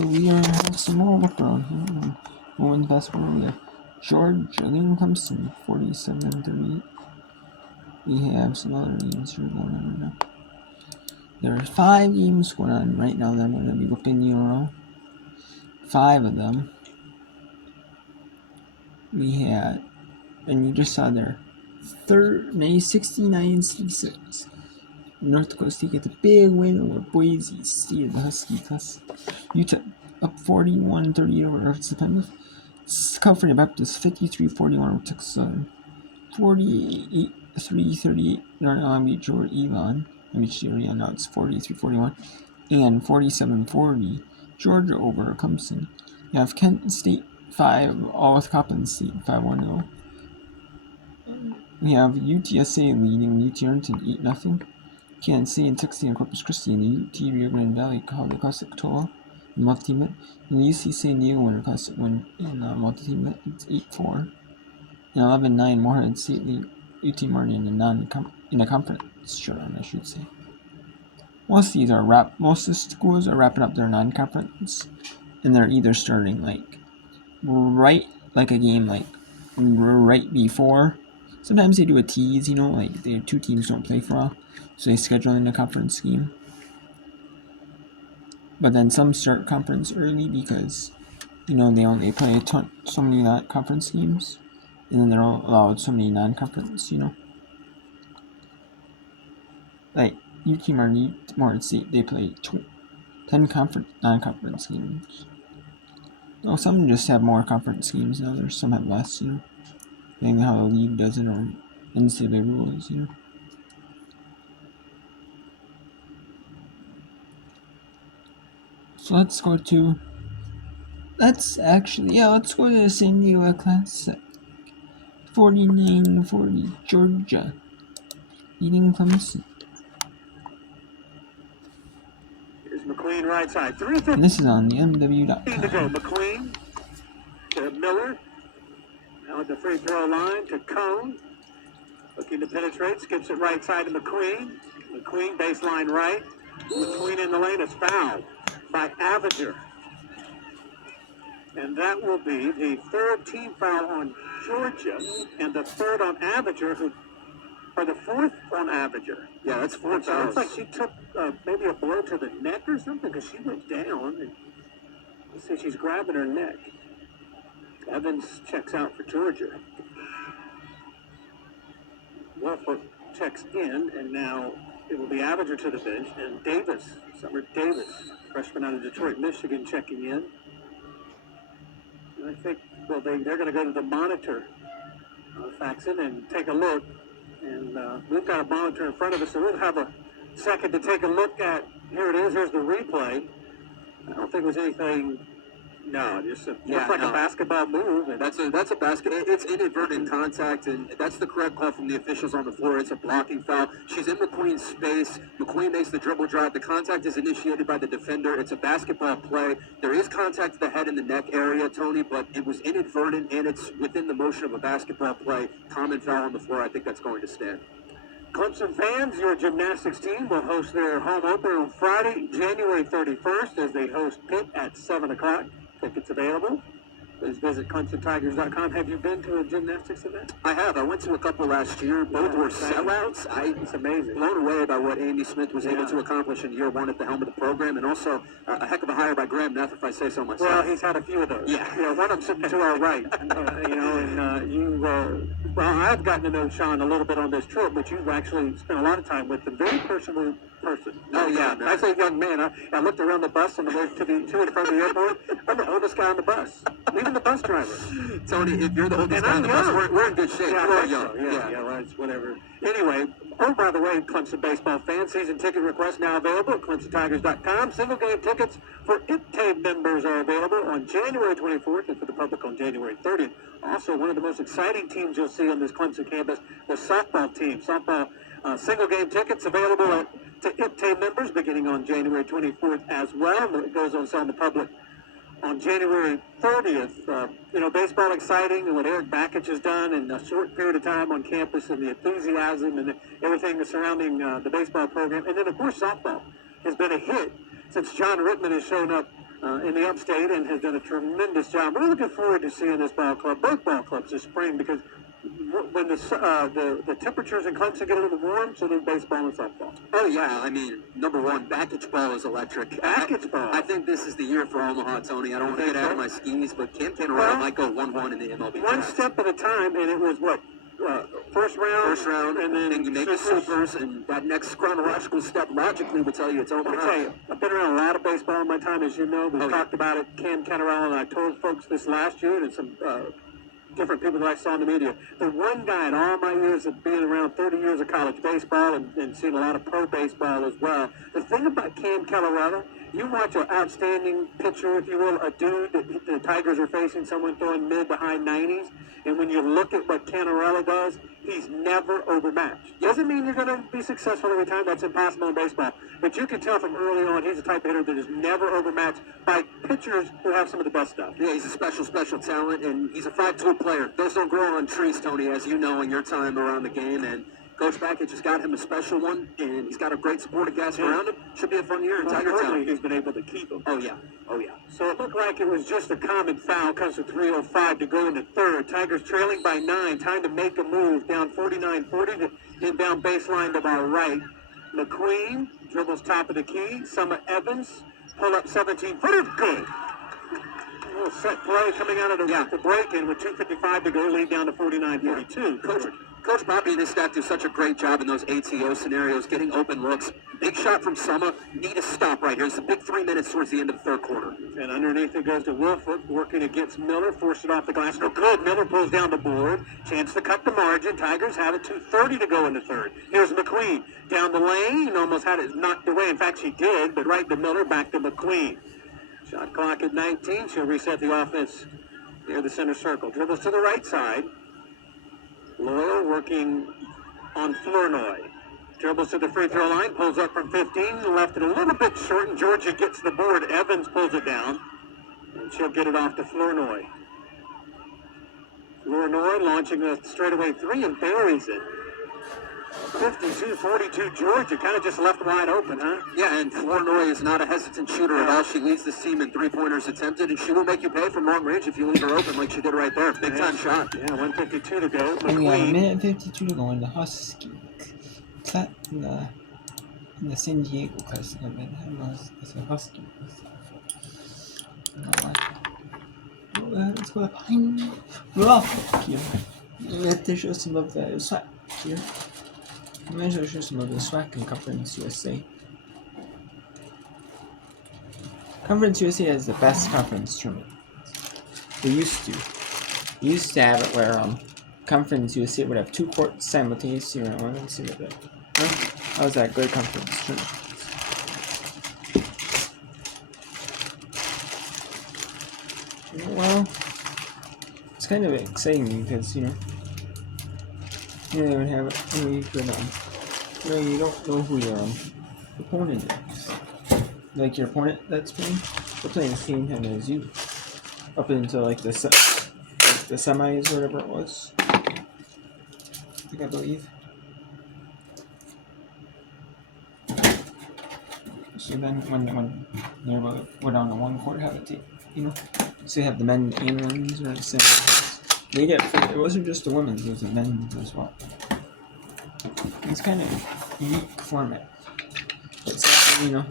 So we have some more work around here. Women's basketball, we have Georgia leading Clemson 47-38. We have some other games here going on right now. There are 5 games going on right now that I'm going to be looking in a row. 5 of them. We had, and you just saw there, May 69-66. North Dakota State gets a big win over Boise State, the Huskies. Utah up 41-38 over Arkansas Pine California Baptist 53-41 over Texas Southern. 48-38 Northern Long Beach over Elon. Beach area, now it's 43-41. And 47-40 Georgia over Clemson. You have Kent State 5, all with Coppin State 5-1-0. We have UTSA leading UT Arlington 8-0. Kansas City and Texas and Corpus Christi in the UT Rio Grande Valley called the Classic Toa in multi-team it. And the UC San Diego Winter Classic win in multi-team it. It's 8-4. And 11-9 Morehead State lead UT Martin in a conference showdown, I should say. Most of the schools are wrapping up their non-conference, and they're either starting a game right before. Sometimes they do a tease, like the 2 teams don't play for a while, so they schedule in a conference scheme. But then some start conference early because, they play so many conference schemes, and then they're allowed so many non-conference, Like UT Martin State, they play 10 non-conference schemes. Well, some just have more conference schemes than others, some have less, depending on how the league does it or NCAA rules, So let's go to the San Diego Classic. 49-40 Georgia leading Clemson. Here's McQueen right side. And this is on the MW.com. To go. McQueen to Miller. Now at the free throw line to Cone. Looking to penetrate. Skips it right side to McQueen. McQueen baseline right. McQueen in the lane is fouled by Avager. And that will be the 3rd team foul on Georgia and the 3rd on Avager, or the 4th on Avager. Yeah, that's 4 Looks fouls. like she took maybe a blow to the neck or something, because she went down. And let's see, she's grabbing her neck. Evans checks out for Georgia. Wolford checks in, and now it will be Avager to the bench, and Summer Davis, freshman out of Detroit, Michigan, checking in. And I think, they're going to go to the monitor, Faxon, and take a look. And we've got a monitor in front of us, so we'll have a second to take a look at. Here it is. Here's the replay. I don't think there's anything. No, just looks like a basketball move. And that's a basket. It's inadvertent contact, and that's the correct call from the officials on the floor. It's a blocking foul. She's in McQueen's space. McQueen makes the dribble drive. The contact is initiated by the defender. It's a basketball play. There is contact to the head and the neck area, Tony, but it was inadvertent, and it's within the motion of a basketball play. Common foul on the floor. I think that's going to stand. Clemson fans, your gymnastics team will host their home opener on Friday, January 31st, as they host Pitt at 7 o'clock. Tickets available. Please visit ClemsonTigers.com. Have you been to a gymnastics event? I have. I went to a couple last year. Both were sellouts. It's amazing. Blown away by what Amy Smith was able to accomplish in year 1 at the helm of the program, and also a heck of a hire by Graham Neff, if I say so myself. Well, he's had a few of those. Yeah. One of them sitting to our right. I've gotten to know Sean a little bit on this trip, but you've actually spent a lot of time with him. Very personable person. Oh, yeah. I say young man. I looked around the bus on the way to and from the airport. I'm the oldest guy on the bus. Even the bus driver. Tony, if you're the oldest guy on the bus, we're in good shape. Well, it's whatever. Anyway, by the way, Clemson baseball fans, season ticket requests now available at ClemsonTigers.com. Single game tickets for IPTAB members are available on January 24th and for the public on January 30th. Also, one of the most exciting teams you'll see on this Clemson campus, the softball team. Softball single game tickets available to IPTAB members beginning on January 24th as well. It goes on sale in the public on January 30th. Baseball exciting, and what Eric Bakich has done in a short period of time on campus, and the enthusiasm and everything surrounding the baseball program. And then, of course, softball has been a hit since John Rittman has shown up in the upstate and has done a tremendous job. We're looking forward to seeing this ball club, both ball clubs this spring, because when the temperatures in Clemson get a little warm, so do baseball and softball. Oh, yeah. I mean, number one, backage ball is electric. Backage ball. I think this is the year for Omaha, Tony. I don't want to get out of my skis, but Cam Canerella might go 1-1 in the MLB One draft. step at a time, and it was what? First round, and then you make the supers, and that next chronological step logically would tell you it's Omaha. Let me tell you, I've been around a lot of baseball in my time, as you know. We've talked about it. Cam Canerella, and I told folks this last year, and some different people that I saw in the media. The one guy in all my years of being around 30 years of college baseball and seeing a lot of pro baseball as well. The thing about Cam Canerella, you watch an outstanding pitcher, if you will, a dude that the Tigers are facing, someone throwing mid to high 90s, and when you look at what Canerella does, he's never overmatched. Doesn't mean you're going to be successful every time. That's impossible in baseball. But you can tell from early on, he's the type of hitter that is never overmatched by pitchers who have some of the best stuff. Yeah, he's a special talent, and he's a 5-tool player. Those don't grow on trees, Tony, as you know in your time around the game. And Coach Backett just got him a special one, and he's got a great supporting cast around him. Should be a fun year in Tiger Town. He's been able to keep him. Oh, yeah. So it looked like it was just a common foul. Comes to 3:05 to go into third. Tigers trailing by 9. Time to make a move. Down 49-40 to inbound baseline to our right. McQueen dribbles top of the key. Summer Evans pull up 17-footer. Good. A little set play coming out of the break in with 2:55 to go. Lead down to 49-42. Coach Bobby and his staff do such a great job in those ATO scenarios, getting open looks. Big shot from Summer. Need a stop right here. It's a big 3 minutes towards the end of the third quarter. And underneath it goes to Wilford, working against Miller, forced it off the glass. No good. Miller pulls down the board. Chance to cut the margin. Tigers have it. 2:30 to go in the third. Here's McQueen. Down the lane. Almost had it knocked away. In fact, she did, but right to Miller, back to McQueen. Shot clock at 19. She'll reset the offense near the center circle. Dribbles to the right side. Loyal working on Flournoy. Dribbles to the free throw line, pulls up from 15, left it a little bit short, and Georgia gets the board. Evans pulls it down, and she'll get it off to Flournoy. Flournoy launching a straightaway 3 and buries it. 52-42 Georgia, kind of just left wide open, huh? Yeah, and Flournoy is not a hesitant shooter at all. She leads this team in three-pointers attempted, and she will make you pay from long range if you leave her open like she did right there. Big-time shot. Yeah, 1:52 to go. And we have a minute and 52 to go in the Husky cut in the San Diego Classic event. It's a Husky. Let's go behind Bluff here. Let's show some of the swag here. I'm going to show some of the swag in Conference USA. Conference USA has the best conference tournament. They used to have it where Conference USA would have 2 courts simultaneously around one. Let's see what that. How was that good conference tournament? Well, it's kind of exciting because they would have it really good you don't know who your opponent is. Like your opponent that's playing, they're playing the same time as you. Up until like the semis or whatever it was. I believe. So then when they're go down to one court, have it so you have the men and women's or the same. They get it wasn't just the women's, it was the men's as well. It's kind of unique format. But something,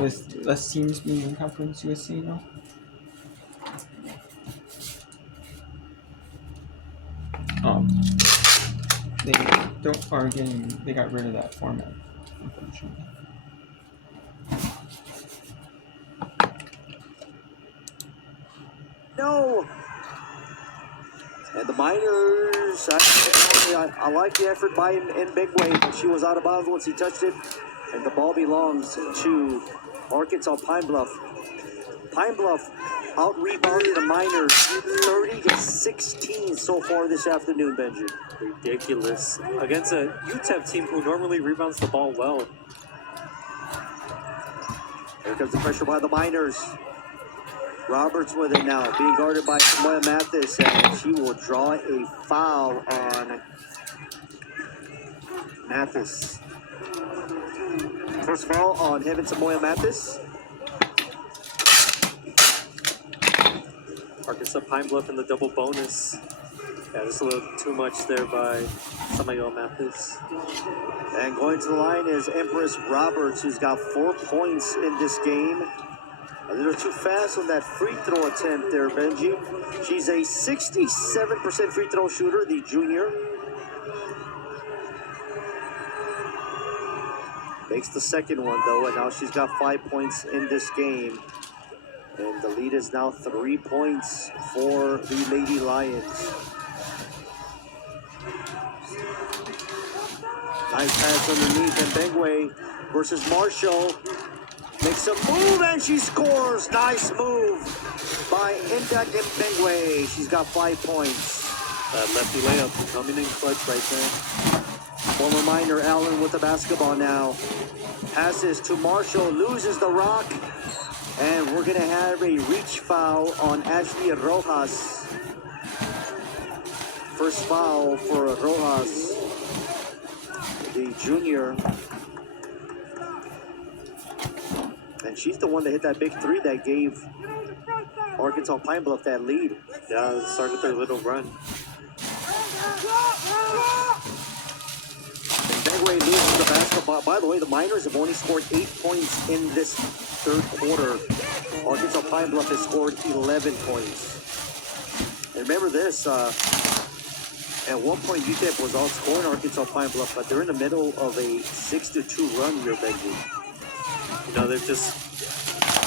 with less teams being in Conference USA, they got rid of that format, unfortunately. No. And the Miners, I like the effort by in Big Wave, but she was out of bounds once he touched it. And the ball belongs to Arkansas Pine Bluff. Pine Bluff out-rebounded the Miners 30-16 so far this afternoon, Benji. Ridiculous. Against a UTEP team who normally rebounds the ball well. Here comes the pressure by the Miners. Roberts with it now, being guarded by Samoya Mathis, and she will draw a foul on Mathis. First foul on him and Samoya Mathis. Arkansas Pine Bluff in the double bonus. Yeah, just a little too much there by Samayoa Mathis. And going to the line is Empress Roberts, who's got 4 points in this game. A little too fast on that free throw attempt there, Benji. She's a 67% free throw shooter, the junior. Makes the second one, though, and now she's got 5 points in this game. And the lead is now 3 points for the Lady Lions. Nice pass underneath, and Bengwe versus Marshall. Makes a move, and she scores. Nice move by Indak Bengwe. She's got 5 points. That lefty layup coming in clutch right there. Former Miner Allen with the basketball now. Passes to Marshall, loses the rock. And we're going to have a reach foul on Ashley Rojas. First foul for Rojas, the junior. And she's the one that hit that big three that gave Arkansas Pine Bluff that lead. Yeah, it started their little run. Bengwe loses the basketball. By the way, the Miners have only scored 8 points in this third quarter. Arkansas Pine Bluff has scored 11 points. And remember this, at one point UTEP was outscoring Arkansas Pine Bluff, but they're in the middle of a 6-2 run here, Benji. You know, they've just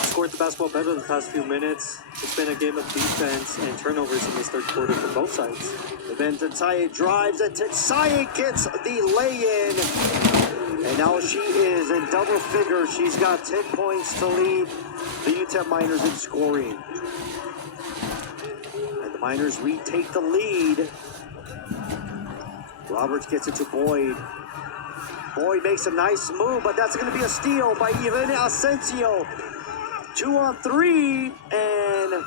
scored the basketball better the past few minutes. It's been a game of defense and turnovers in this third quarter for both sides. And then Tetsaye drives, and Tetsaye gets the lay-in. And now she is in double figures. She's got 10 points to lead the UTEP Miners in scoring. And the Miners retake the lead. Roberts gets it to Boyd. Boyd makes a nice move, but that's going to be a steal by Irene Asensio. 2 on 3, and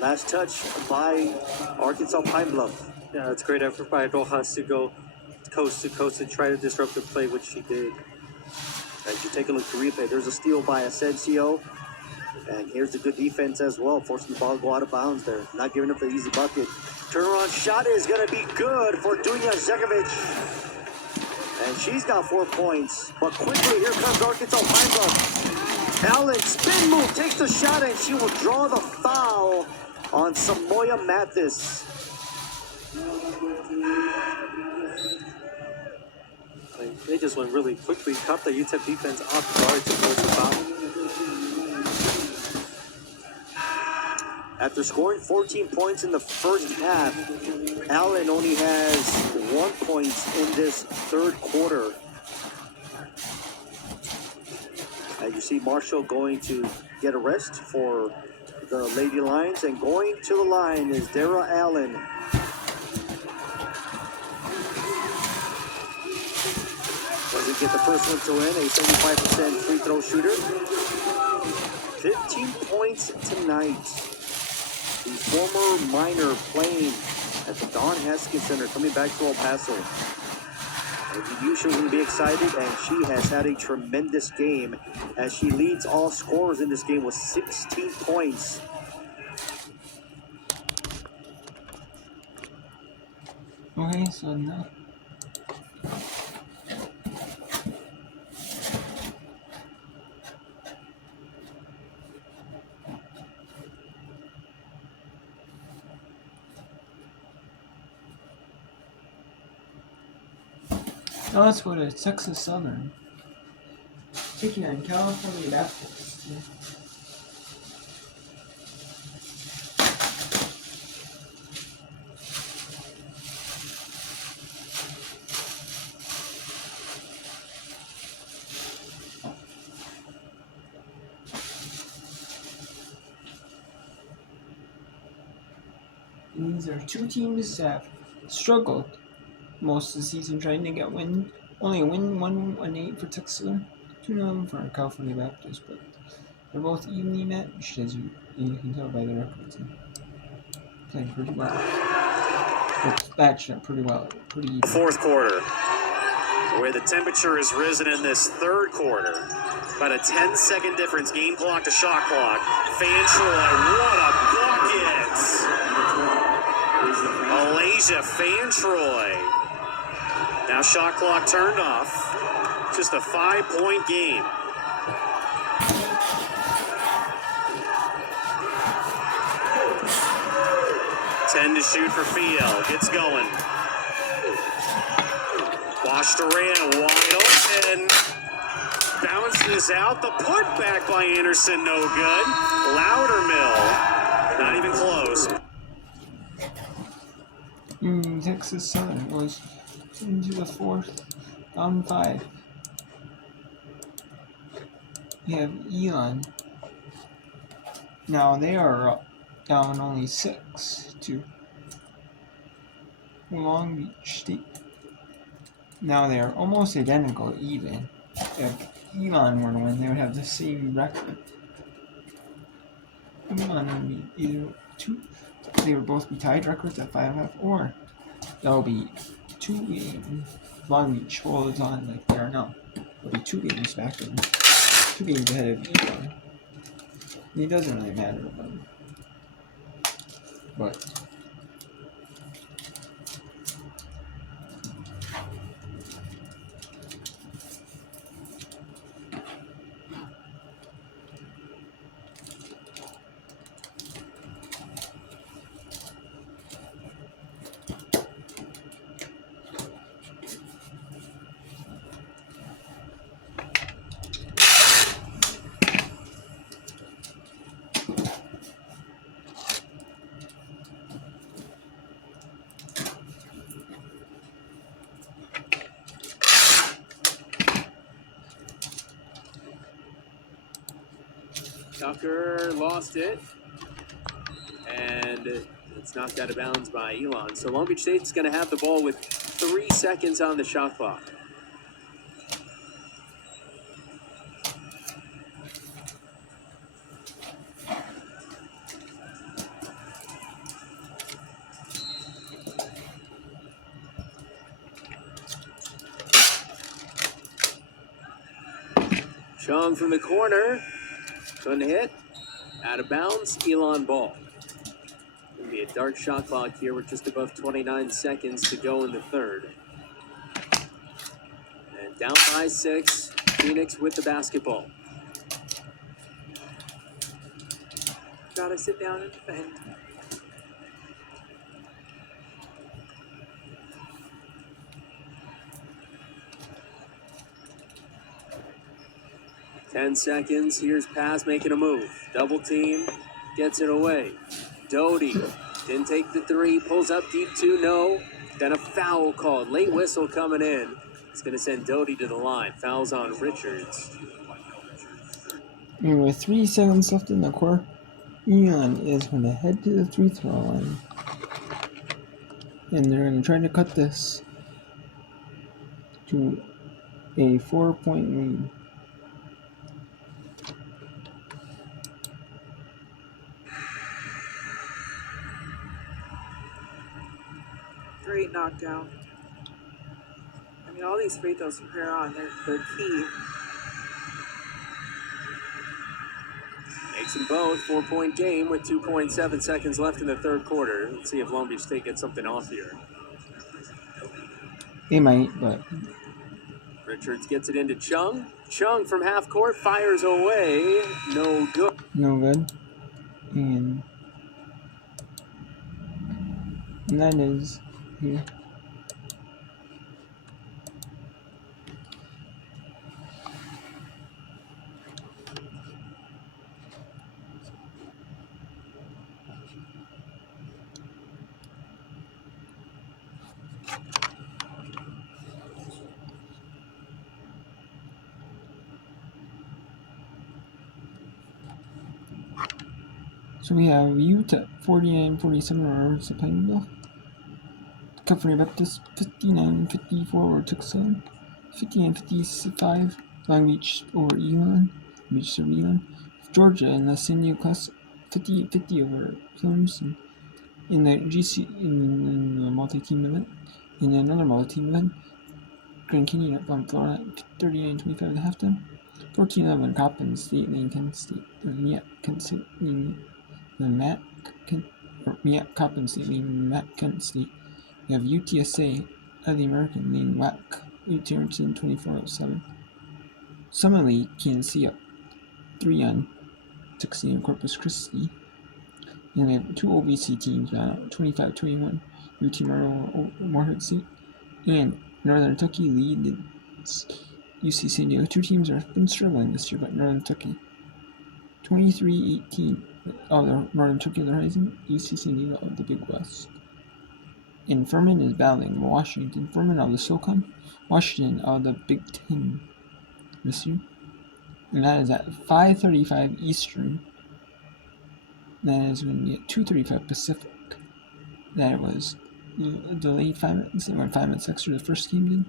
last touch by Arkansas Pine Bluff. Yeah, it's a great effort by Rojas to go coast to coast and try to disrupt the play, which she did. As you take a look at the replay, there's a steal by Asensio. And here's the good defense as well, forcing the ball to go out of bounds there. Not giving up the easy bucket. Turnaround shot is going to be good for Dunya Zekovic. And she's got 4 points. But quickly, here comes Arkansas Pine Bluff. Allen, spin move, takes the shot, and she will draw the foul on Samayoa Mathis. They just went really quickly, caught the UTEP defense off guard to force the foul. After scoring 14 points in the first half, Allen only has 1 point in this third quarter. As you see Marshall going to get a rest for the Lady Lions, and going to the line is Dara Allen. Doesn't get the first one to win, a 75% free throw shooter. 15 points tonight. The former Miner playing at the Don Haskins Center, coming back to El Paso. And you should be excited, and she has had a tremendous game as she leads all scorers in this game with 16 points. Okay, so now now let's go to Texas Southern, taking on California Baptist. And these are two teams that struggled most of the season trying to get win. Only a win, 1-8 for Texas, 2-0 for California Baptist, but they're both evenly matched, as you can tell by the records. Playing pretty well. Both matched up pretty well, pretty even. Fourth quarter, where the temperature has risen in this third quarter. About a 10-second difference, game clock to shot clock. Fantroy, what a bucket! Asia Fantroy. Now shot clock turned off. Just a 5-point game. Ten to shoot for Fiel. Gets going. Washed around, wide open. Bounces out. The putback by Anderson, no good. Loudermill, not even close. Texas Southern was into the fourth, down 5. You have Elon. Now they are down only 6 to Long Beach State. Now they are almost identical, even. If Elon were to win, they would have the same record. Elon would be either 2. They would both be tied records at 5.5, or they'll be 2 games. Long Beach holds on like they are now. They'll be 2 games back and 2 games ahead of Elon. It doesn't really matter about them. But Tucker lost it, and it's knocked out of bounds by Elon. So Long Beach State's going to have the ball with 3 seconds on the shot clock. Chung from the corner. Couldn't hit. Out of bounds. Elon ball. Going to be a dark shot clock here with just above 29 seconds to go in the third. And down by 6. Phoenix with the basketball. Gotta sit down and defend. Ten seconds. Here's Paz making a move. Double team. Gets it away. Doty didn't take the 3. Pulls up deep 2. No. Then a foul called. Late whistle coming in. It's going to send Doty to the line. Fouls on Richards. with 3 seconds left in the quarter, Elon is going to head to the free throw line. And they're going to try to cut this to a 4-point lead. Great knockdown. I mean, all these free throws from here on, they're key. Makes them both. 4-point game with 2.7 seconds left in the third quarter. Let's see if Long Beach State gets something off here. They might, but Richards gets it into Chung. Chung from half court fires away. No good. no good. And that is here. So we have Utah 49-47 or September. California Baptist 59-54 over Tucson. 59-55 Long Beach over Elon. Beach over Elon. Georgia in the San Diego Classic 58-50 over Clemson. In the GC in the multi-team event. In another multi-team event, Grand Canyon up on Florida 39-25 at halftime. 14-11 Coppin State leading Kent State. Kent State leading the Coppin State leading Kent State You have UTSA of the American leading WAC, Lee Tarrantson 24-07. Summerlee, Kansas City up 3 on 16 in Corpus Christi. And we have two OVC teams now, 25-21. UT Morehead State and Northern Kentucky leads UC San Diego. Two teams have been struggling this year, but Northern Kentucky 23-18. Oh, the Northern Kentucky the Rising, UC San Diego of the Big West. And Furman is battling Washington. Furman of the SoCon, Washington of the Big Ten this year. And that is at 5:35 Eastern. That is going to be at 2:35 Pacific. That was delayed 5 minutes. They went 5 minutes extra the first game did.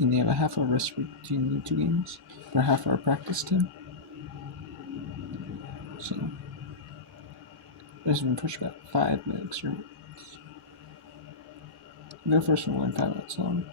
And they have a half hour rest between the two games, or half hour practice time. So there's been pushed back 5 extra minutes. Their first one went 5 minutes long.